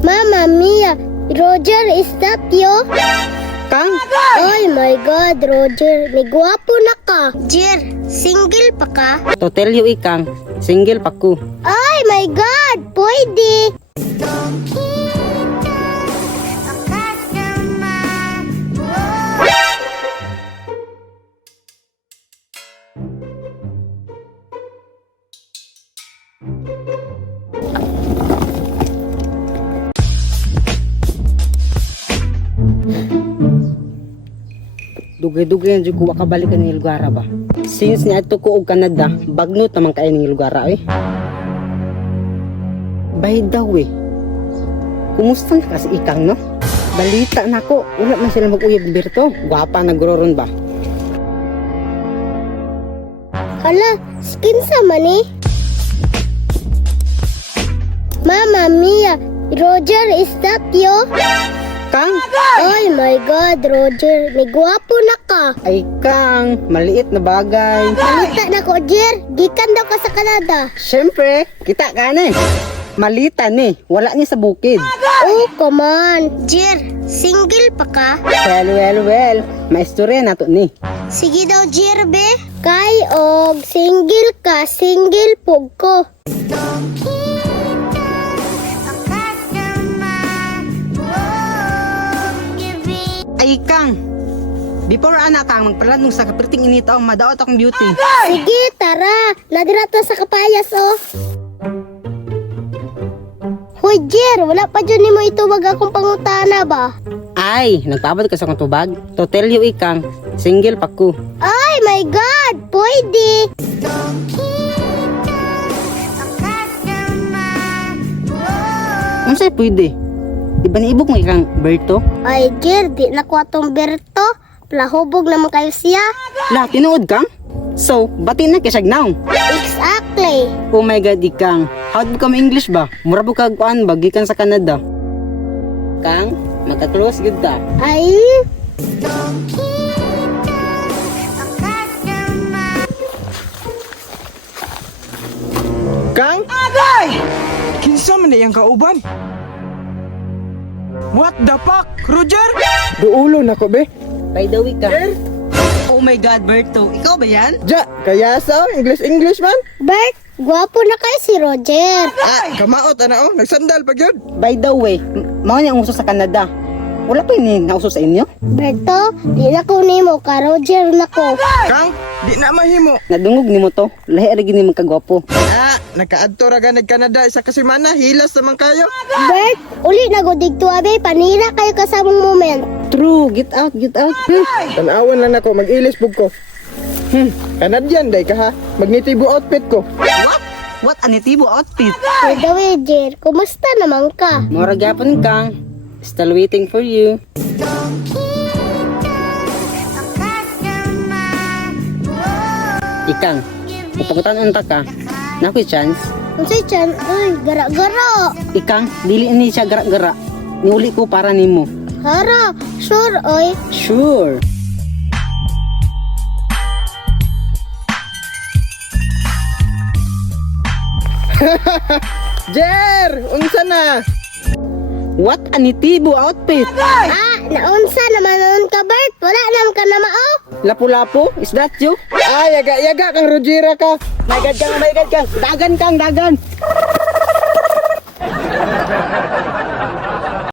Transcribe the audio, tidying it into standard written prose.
Mamma mia, Roger, is that you? Kang? Oh my God, Roger, may gwapo na ka. Jer, single pa ka? To tell you ikang, single pa ko. Oh my God, pwede. Dugay-dugay na dyan ko wakabalikan ng Ilugara ba? Since niya ito ko og Canada, bagno tamang kayo ng Ilugara eh. By the way, kumusta na kasi ikang no? Balita na ko, wala man sila mag-uyab ni Berto. Gwapa nagroron ba? Hala, skin sa man eh. Mamma mia, Roger, is that you? Kang? Oh my God, Roger, may gwapo na ka. Ay Kang, maliit na bagay. Malita na ko, Jer. Gikan daw ka sa Canada. Siyempre, kita ka na eh. Malita ni, wala niya sa bukid. Oh, come on. Jer, single pa ka? Well, maistorya na to ni. Sige daw, Jer, be. Kay og, single ka, single pug ko. Ay Kang, before anak Kang, magpalanong sa kapriting inito, madaot akong beauty. Sige, tara. Nadirata sa kapayas, oh. Hoy, Jer, wala pa dyan ni mo ito wag akong pangutana ba? Ay, nagpabot ka sa kong tubag. To tell you ikang, single pa ko. Ay, my God, pwede. Ano sa'yo pwede? Iba na ibog mo ikang Berto? Ay, Jer, di na ko atong Berto. Plahubog naman kayo siya. La, tinuod Kang? So, bati na kisag now. Exactly. Oh my God, ikang. How do come English ba? Mura po kagpaan ba? Gikan sa Canada. Kang, magka-close good ka. Ay, Kang? Agay! Kinsa man na iyang kauban? What the fuck, Roger? Duulo na ko, be. By the way, Kang. Oh my God, Berto. Ikaw ba yan? Ja, kaya sa English man? Bert, gwapo na kayo si Roger. Ay, kamaot, ano, nagsandal pa yun. By the way, mga niya ang uso sa Canada. Wala pa yun nauso sa inyo? Berto, di na ko nimo ka, Roger na ko. Kang, di na mahimo. Nadungog ni mo to. Lahi rin ni magkagwapo. Nakaadto ra ganag Canada isa kasimana, hilas naman kayo. Bert, uli na go digto abe, panira kayo kasamang moment. True, get out, get out. Tanawan lang ako, mag-ilis pug ko. Canadian day ka ha, magnitibo outfit ko. What? What anitibo outfit? By the way, Jer, kumusta naman ka? Mora gyapon Kang. Still waiting for you. Ikang, upagutan unta ka. Nakoy chance. Unsay chan, uy, gara-gara. Ikang, dili ni siya gara-gara. Niuli ko para nimo. Hara, sure, oy. Sure. Jer, unsa na? What anitibo outfit? Naunsa naman nun ka, Bert? Wala naman ka na mao. Lapu-lapu? Is that you? Ay, yaga kang Rogera ka. My God Kang, my God Kang. Dagan Kang, dagan.